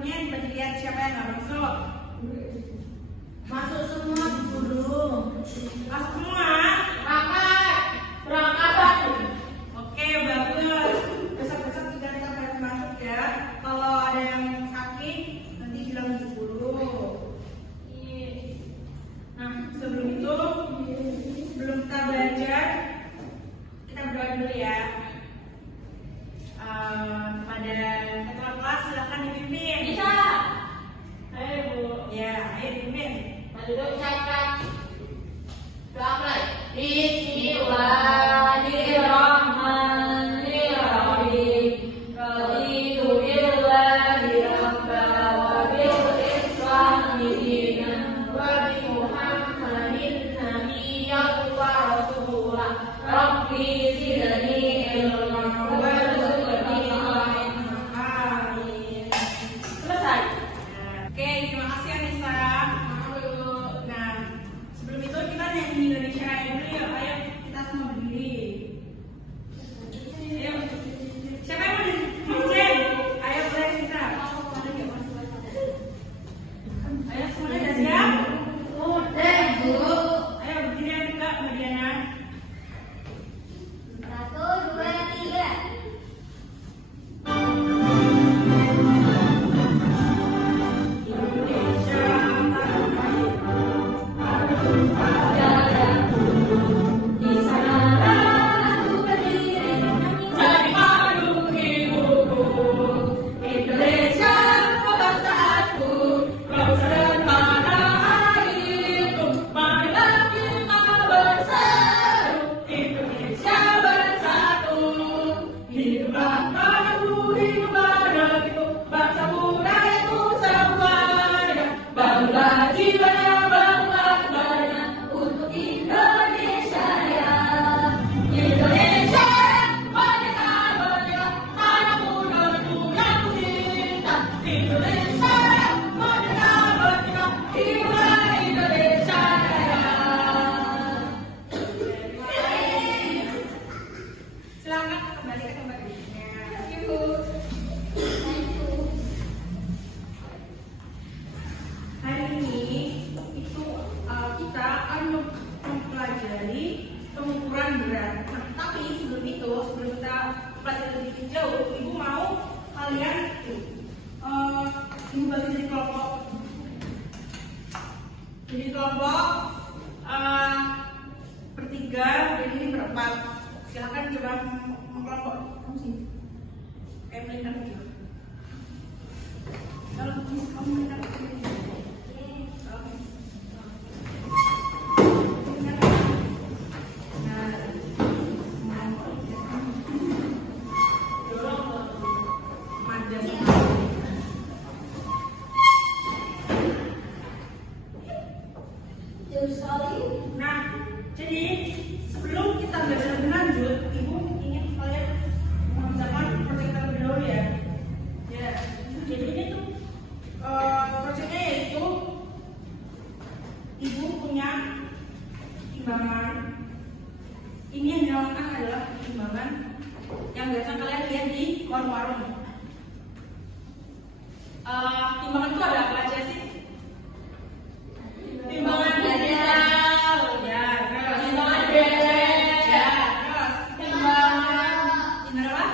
teman-temannya dibagi lihat siapa yang nggak masuk. Masuk semua dulu. Masuk semua. Berangkat. Oke, bagus. Besok-besok juga kita harus masuk ya. Kalau ada yang sakit nanti bilang ibu dulu. Nah, sebelum itu, sebelum kita belajar, kita berdoa dulu ya. Pada ketua kelas silakan dipimpin. Bisa. Ayo Bu. Ya, ayo dipimpin. Duduk siapkan. Doa mulai. Bismillahirrahmanirrahim. Raditu billahi rabban wa bil islami dinan wa bi Muhammadin nabiyyan wa rasulan. Rabbi zidni ilman warzuqni ilman. Amin. Selesai. Oke, terima kasih Anissa. Nah, sebelum itu kita nyanyi Indonesia Raya dulu ya. Ayo kita semua berdiri. Ayo. Siapa yang mau nyanyi? Ayo boleh Anissa. Ayo semuanya udah siap? Udah, Bu. Ayo berdiri yang dekat Mbak Diana. 1, 2, 3. Indonesia Di sana aku berdiri jadi padu ibuku. Indonesia bangsaku, Bangsa dan tanah airku, marilah kita berseru. Indonesia bersatu. Hiduplah kamu, hiduplah negeriku, bangsa muda itu semuanya. Bangga jiwanya, bangga kabarnya untuk Indonesia ya. Indonesia merdeka, merdeka, tanahku negeriku yang kucinta. Indonesia merdeka, merdeka, hiduplah Indonesia Raya. Silakan kembali ke tempat duduknya. Hari ini itu kita akan mempelajari pengukuran berat. Nah, tapi sebelum itu, sebelum kita pelajari lebih jauh, ibu mau kalian ibu bagi jadi kelompok. Jadi kelompok bertiga, jadi ini berempat. Silakan coba mengkelompok. Kamu sini. Kayak melintang gitu. Kalau kamu melintang gitu. Nah, jadi sebelum kita belajar lebih lanjut, ibu ingin kalian mengerjakan proyek kita lebih dahulu ya. Ya, jadi ini tuh proyeknya yaitu ibu punya timbangan. Ini yang dinamakan adalah timbangan yang biasa kalian lihat di warung-warung. Timbangan itu ada apa aja sih? Timbangan digital, ya, terus timbangan becek, ya, terus timbangan ini apa?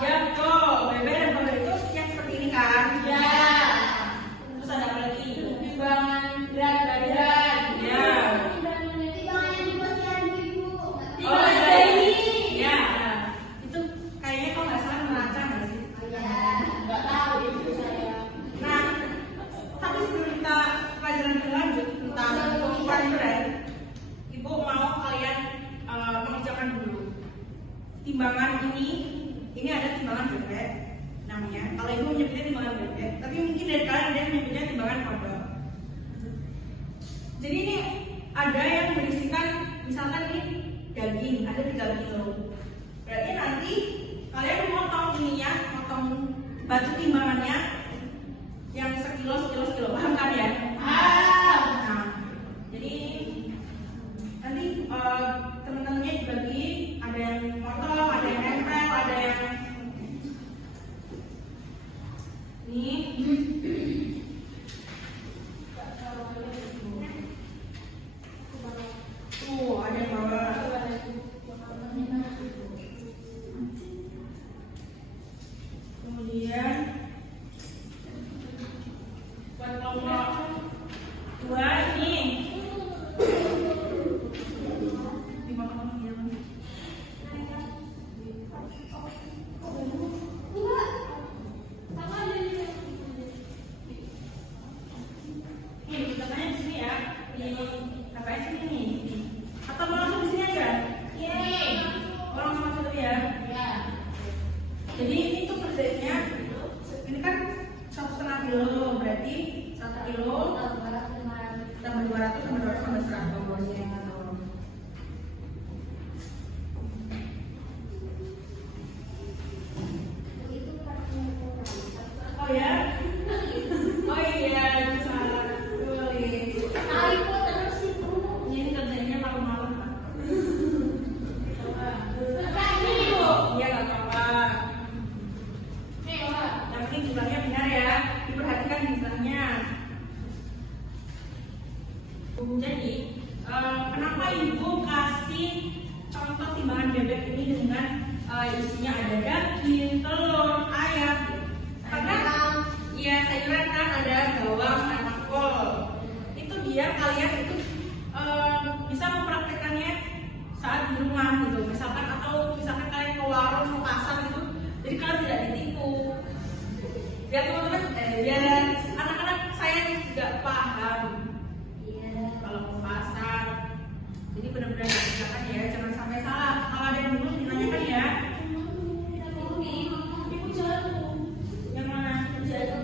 Ya, betul. Beber dan beber itu yang seperti ini kan? Ya. Terus ada apa lagi? Timbangan berat badan, ya. Oh, ada ini. Ya. Itu kayaknya kok nggak salah neraca nggak sih? Nggak tahu itu saya. Nah, tapi sebelum kita pelajaran lebih lanjut tentang pengukuran berat, ibu mau kalian mengerjakan dulu timbangan ini ada timbangan bebek namanya. Kalau ibu menyebutnya timbangan bebek, tapi mungkin dari kalian ada yang menyebutnya timbangan kodok. Jadi ini ada yang berisikan misalkan ini daging, ada 3 kilo. Berarti nanti kalian memotong ininya, potong batu timbangannya yang sekilo, paham kan ya? Nah, jadi nanti teman-temannya dibagi, ada yang motong, ada yang nempel, ada yang ini kilo tambah 200 tambah 200 tambah 100 ya. Oh ya? Oh iya, itu salah. Boleh. Ini kerjanya malam-malam, Pak. Iya, nggak apa-apa. Yang penting jumlahnya benar ya. Diperhatikan jumlahnya. Jadi, kenapa ibu kasih contoh timbangan bebek ini dengan isinya ada daging, telur, ayam? Karena ya sayuran kan ada bawang sama kol. Itu biar kalian itu bisa mempraktekannya saat di rumah gitu. Misalkan kalian ke warung, ke pasar gitu. Jadi kalian tidak ditipu. Biar teman-teman, biar anak-anak saya juga paham. Kalau ke pasar, jadi benar-benar dikerjakan ya, jangan sampai salah. Kalau ada yang bingung ditanyakan ya. Ibu jatuh. Yang mana? Jatuh.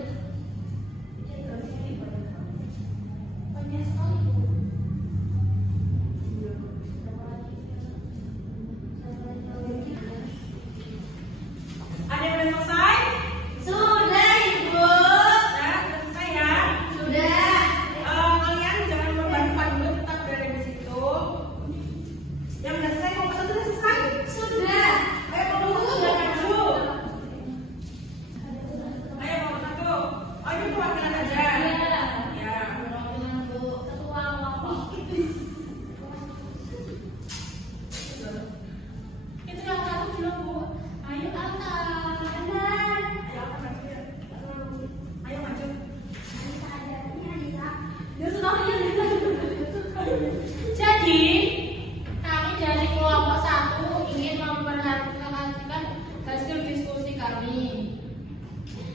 Banyak sekali. Ada yang belum selesai? Sudah, Ibu. Sudah selesai ya? Sudah. Kalian jangan berbantuan dulu, tetap berada di situ. Yang udah selesai, mau pesan sudah selesai? Sudah. Ayo mau udah maju. Ayo mau satu. Oh ini perwakilan aja. Ya. Itu yang satu kilo, Bu. Ayo angkat. Ayo maju. Jadi, kami dari kelompok 1 ingin memperhatikan hasil diskusi kami.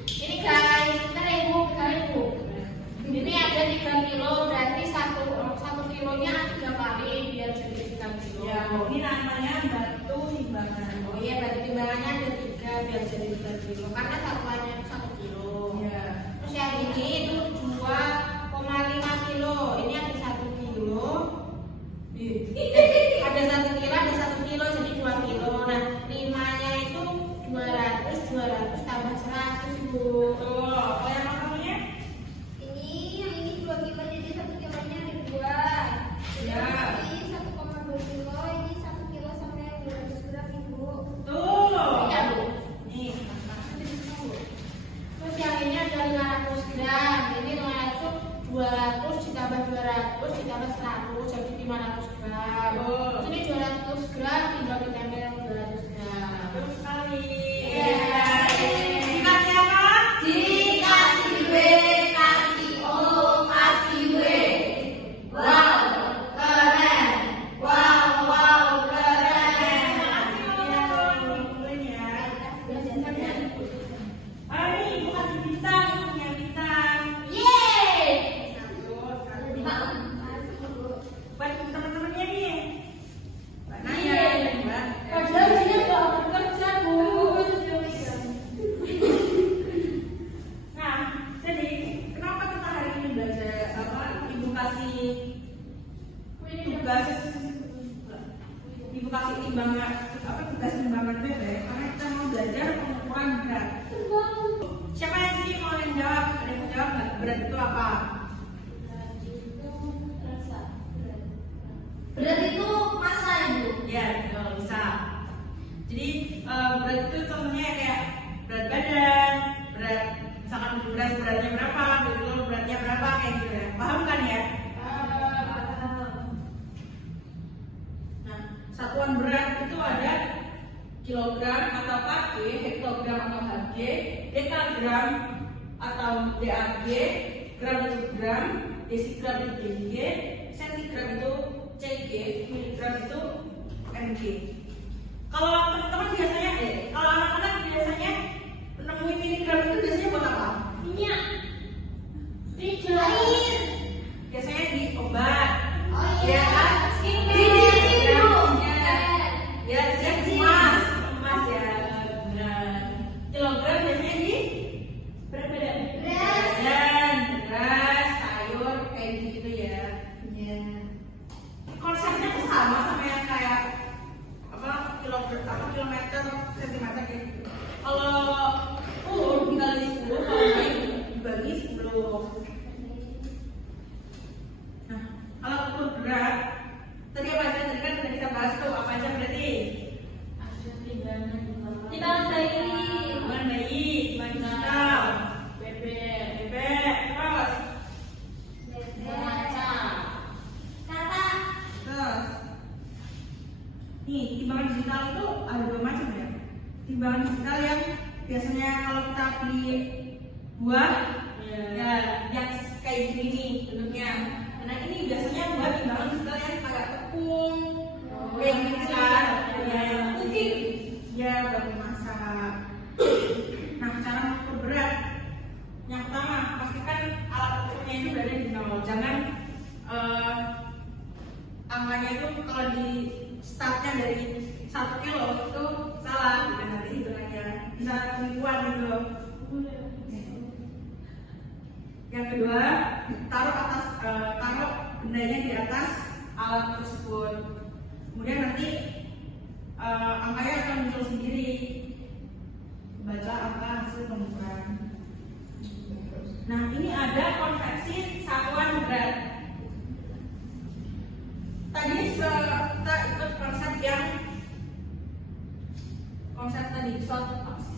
Ini guys, bentar ya Ibu, bentar ya Ibu. Ini ada 3 kilo, berarti satu kilonya 3 kali biar jadi 3 kilo. Ya, ini namanya batu timbangan. Oh iya, berarti timbangannya ada 3 biar jadi 3 kilo. Karena satuannya itu 1 kilo. Ya. Terus yang ini itu 2,5 kilo. Ini ada 1 kilo. Ada 1 kilo, ada 1 kilo, jadi 2 kilo. Nah, 5-nya itu 200 tambah 100, Bu. Oh, yang namanya? Yang ini 2 kilo, jadi 1 kilonya ada 2. Ya. Ini 1,2 kilo, ini 1 kilo sampai 200 gram, Ibu. Tuh. Iya, Bu. Nih. Terus yang ini ada 500 gram. Ini 200 ditambah 200 ditambah 100 jadi 500 gram. Oh. Ini 200 gram tinggal ditambah 200 gram. Bagus sekali. Iya. Dikasih apa? Dikasih W, kasih O, kasih W. Wow, keren. Wow, keren. Ini ibu kasih bintang, ibu punya bintang. Yeay. Buat teman-temannya nih. Mbak Naya, Iya. Mbak. Padahal dia nggak bekerja, Bu. Nah, jadi kenapa kita hari ini belajar apa? Ibu kasih tugas, ibu kasih timbangan apa? Tugas timbangan bebek karena kita mau belajar pengukuran berat. Siapa yang sini mau yang jawab? Ada yang jawab nggak? Berat itu apa? Berat itu masa, Ibu. Ya, betul, bisa. Jadi berat itu contohnya kayak berat badan, berat misalkan beratnya berapa, beratnya berapa kayak gitu ya. Paham kan ya? Nah, satuan berat itu ada kilogram atau kg, hektogram atau hg, dekagram atau dag, gram itu gram, desigram itu dg, sentigram itu cg, miligram itu mg. Kalau teman-teman biasanya, kalau anak-anak biasanya nemuin miligram itu biasanya buat apa? Minyak. Air. Biasanya di obat. Oh Ya iya. kan? Skincare, Ibu. Ya, saya emas ya. Benar. Kilogram biasanya di Berat. Beras. dan beras digital itu ada dua macam ya. Timbangan digital yang biasanya kalau kita beli buah ya yang kayak gini nih bentuknya. Nah ini biasanya buat timbangan digital yang agak tepung kayak gini kan, ya yang putih ya buat masak. Nah cara mengukur berat yang pertama pastikan alat ukurnya itu berada di nol. Jangan angkanya itu kalau di startnya dari 1 kilo itu salah, bukan nanti hitungannya bisa penipuan gitu. Yang kedua, taruh bendanya di atas alat tersebut. Kemudian nanti angkanya akan muncul sendiri. Baca angka hasil pengukuran. Nah ini ada konversi satuan berat. Tadi kita ikut konsep tadi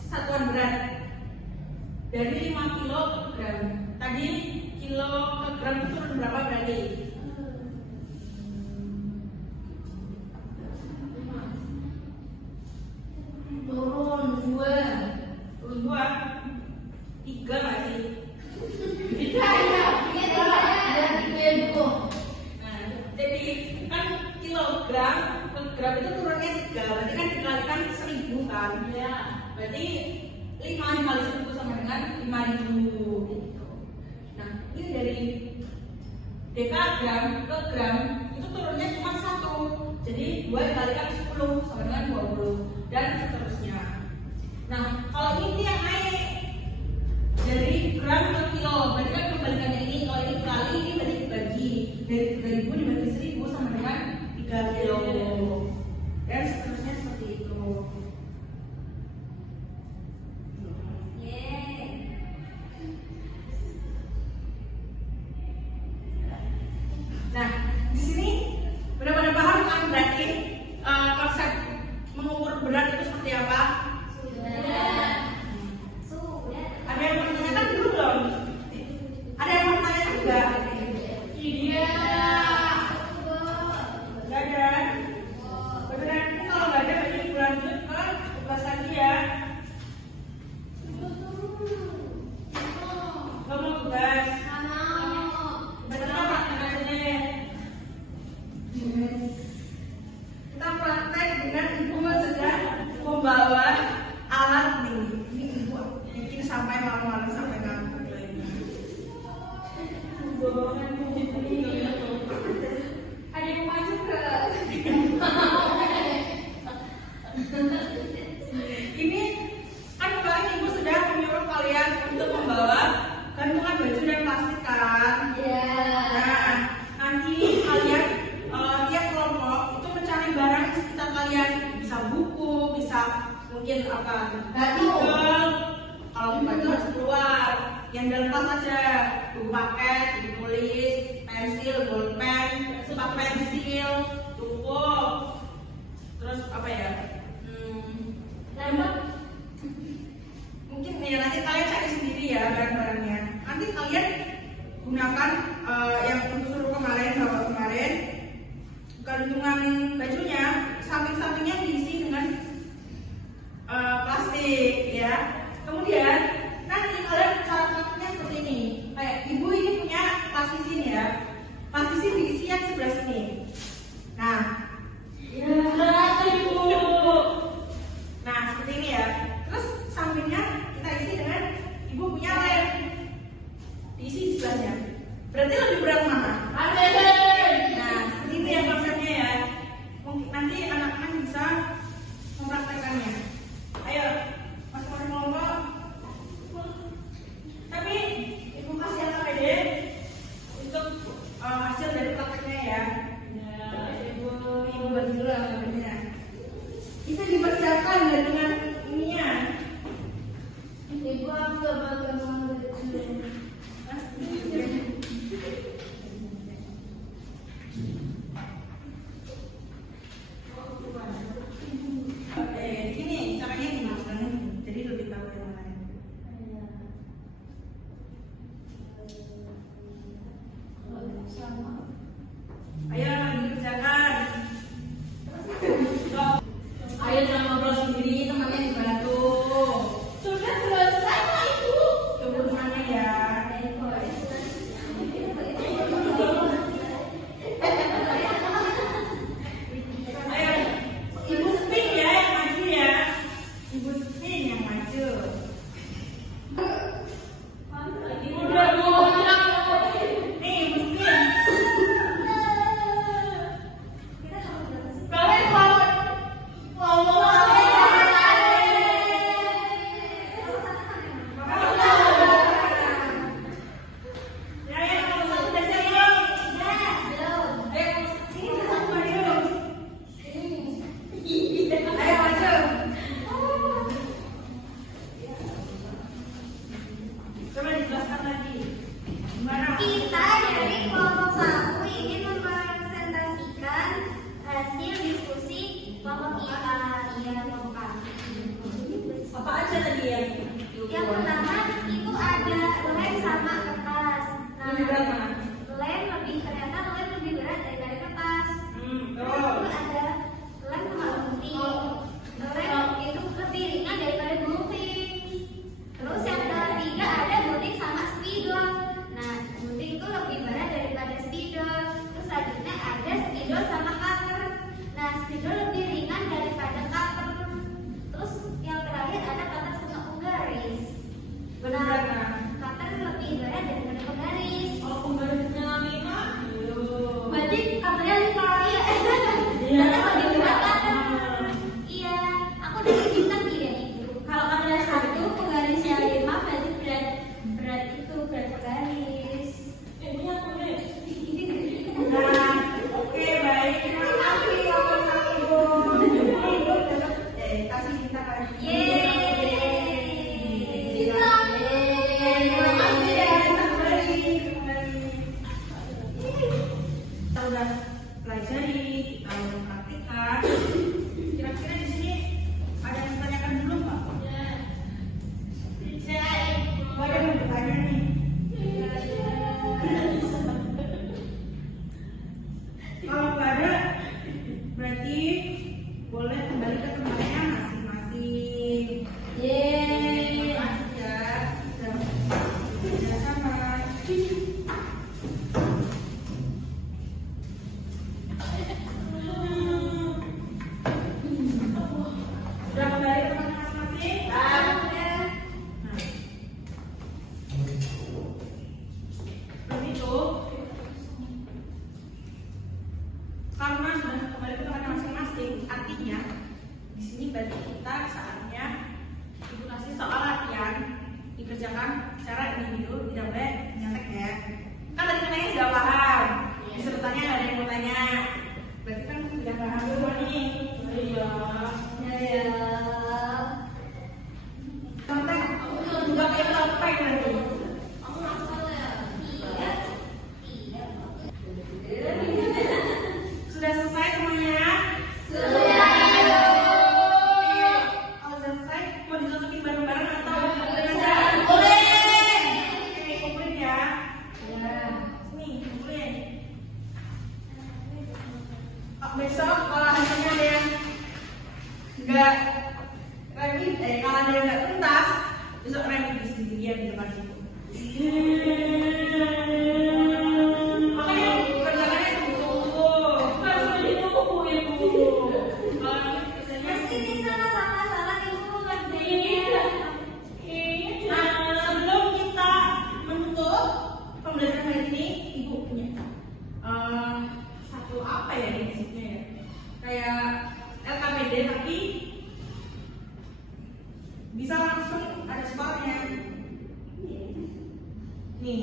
satuan berat dari 5 kilo ke gram. Tadi kilo ke gram itu turun berapa berarti? Turun 2. Turun 2, 3 nggak sih? Tidak ya. Nah, jadi kan kilogram ke gram itu turunnya 3, berarti kan dikalikan 1000 kan? Ya. Berarti 5 dikali 1000 sama dengan 5000. Nah, ini dari dekagram ke gram itu turunnya cuma 1. Jadi 2 dikalikan 10 sama dengan 20 dan seterusnya. Nah, kalau ini yang naik dari gram ke kilo, berarti kan kembalikannya ini. Kalau ini kali, ini berarti dibagi dari 3000 dibagi 1000 sama dengan 3 kilo dan seterusnya seperti itu. Nah, di sini benar-benar paham kan berarti konsep mengukur berat itu seperti apa? Ada yang mau ditanyakan dulu belum? Ada yang mau ditanyakan juga? Iya. Gak ada. Beneran ini kalau nggak ada berarti berlanjut ke tugas lagi ya. Gak mau tugas? Beneran praktek aja. Kita praktek dengan ibu sedang membawa alat nih. Ini ibu mungkin sampai malam-malam sampai kantor lagi. Ada yang mau juga. Ini kan kemarin ibu sudah menyuruh kalian untuk membawa gantungan baju dan plastik kan? Nah, nanti kalian tiap kelompok itu mencari barang di sekitar kalian, bisa buku, bisa mungkin apa? Artikel. Kalau buku itu harus keluar. Yang dalam tas aja, buku paket, buku tulis, pensil, bolpen, sepak pensil, buku, terus apa ya? Mungkin ya nanti kalian cari sendiri ya barang-barangnya. Nanti kalian gunakan yang untuk suruh kemarin, bawa kemarin, gantungan bajunya, samping-sampingnya diisi dengan plastik ya. Kemudian nanti kalian cara melakukannya seperti ini. Kayak ibu ini punya plastisin ya, plastisin diisi yang sebelah sini. Nah, nah seperti ini ya. Terus sampingnya kita isi dengan ibu punya lem, diisi sebelahnya. Berarti Ayo jangan ngobrol sendiri, temannya dibantu. Sudah selesai kok itu. Tunggu temannya ya. Ayo, Ibu Spin ya yang maju ya. Ibu Spin yang maju. Udah mau bilang. Nih, Ibu Spin. Kalian mau ngomong Ya, ya, kalau satu udah siap belum? Ayo, sini satu maju. Ayo maju. Coba dijelaskan lagi. Gimana? Kita dari kelompok 1 ingin mempresentasikan hasil diskusi kelompok kita. Iya, kelompok kami. Apa aja tadi ya? Yang pertama itu ada lem sama kertas. Nah, Lebih berat mana? ternyata lem lebih berat daripada kertas. Betul. Terus ada lem sama gunting. Lem itu lebih ringan daripada gunting. Terus yang ketiga ada gunting sama spidol. Nah, gunting itu lebih berat daripada spidol. Terus selanjutnya ada spidol sama cutter. Nah, spidol lebih ringan daripada cutter. Terus yang terakhir ada cutter sama penggaris. Benar, Kak. Cutter lebih berat daripada penggaris. Kalau penggarisnya 5, Berarti cutternya 5 ya? Iya. Berarti lebih berat cutter. Iya, aku dari bintang tidak itu. Kalau cutternya 1, penggarisnya 5, berarti berat itu berat penggaris. ini aku deh. Nah, oke baik. Terima kasih Bapak Ibu. Ibu besok kasih kita lagi. Yeay. Terima kasih ya. Kembali. Kita udah pelajari, kita udah praktikkan. Kira-kira di sini ada yang ditanyakan belum, Pak? Oh, ada yang bertanya nih. Kalau nggak ada, berarti boleh kembali ke tempatnya masing-masing. Yeay. Terima kasih ya, sudah bekerja sama. Sudah kembali ke tempatnya masing-masing? Nah, begitu. Karena sudah kembali ke tempatnya masing-masing, artinya di sini berarti kita saatnya ibu kasih soal latihan dikerjakan secara individu, tidak boleh nyontek ya. Kan tadi katanya sudah paham, disuruh tanya nggak ada yang mau tanya, berarti kan sudah paham semua nih. Iya. Ya. Contek, juga kayak topeng nanti. Sudah selesai semuanya? Sudah. Kalau sudah selesai, mau dicocokin bareng-bareng atau kumpulin aja? Boleh. Oke, kumpulin ya. Sini, kumpulin. Besok kalau hasilnya ada yang nggak kalau ada yang nggak tuntas, besok revisi sendirian di depan situ. Makanya kerjaannya sungguh-sungguh. Bukan sungguh-sungguh, Ibu. Kalau nanti biasanya Meski di sana salah-salah ibu ngerjainnya. Nah, sebelum kita menutup pembelajaran hari ini, Ibu punya satu apa ya ini maksudnya ya? Kayak LKPD tapi bisa langsung ada skornya. Nih,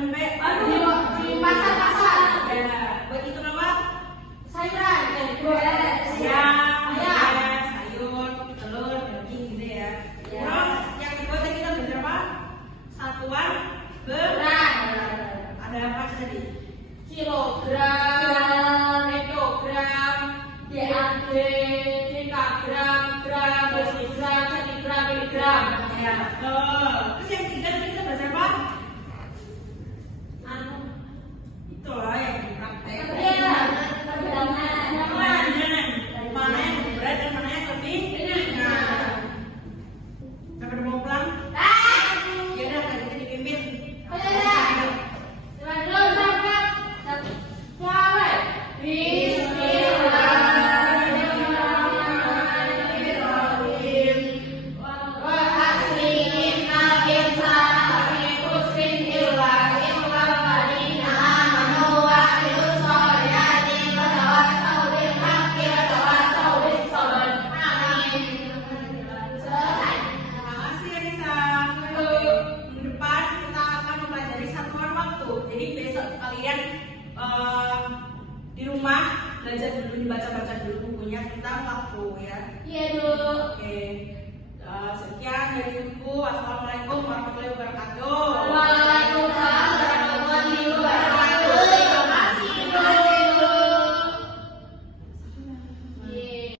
sampai Di pasar-pasar. ya buat itu apa? Sayuran. Ayam, sayur, telur, daging gitu ya. Terus yang kedua tadi kita belajar apa? Satuan berat. Ada apa tadi? Kilogram, metrogram, DAD, dekagram, gram, desigram, centigram, miligram. Ya, betul. Terus yang ketiga tadi kita belajar apa? Itu lah yang dipraktek. Mana yang berat dan mana yang lebih ringan. Dapat mau pulang? Ya udah, kalau kita dipimpin. Terima kasih Anissa. Minggu depan kita akan mempelajari satuan waktu. Jadi besok kalian di rumah belajar dulu, dibaca-baca dulu bukunya tentang waktu ya. Iya, Bu. Oke. Sekian dari ibu. Wassalamualaikum warahmatullahi wabarakatuh. Waalaikumsalam.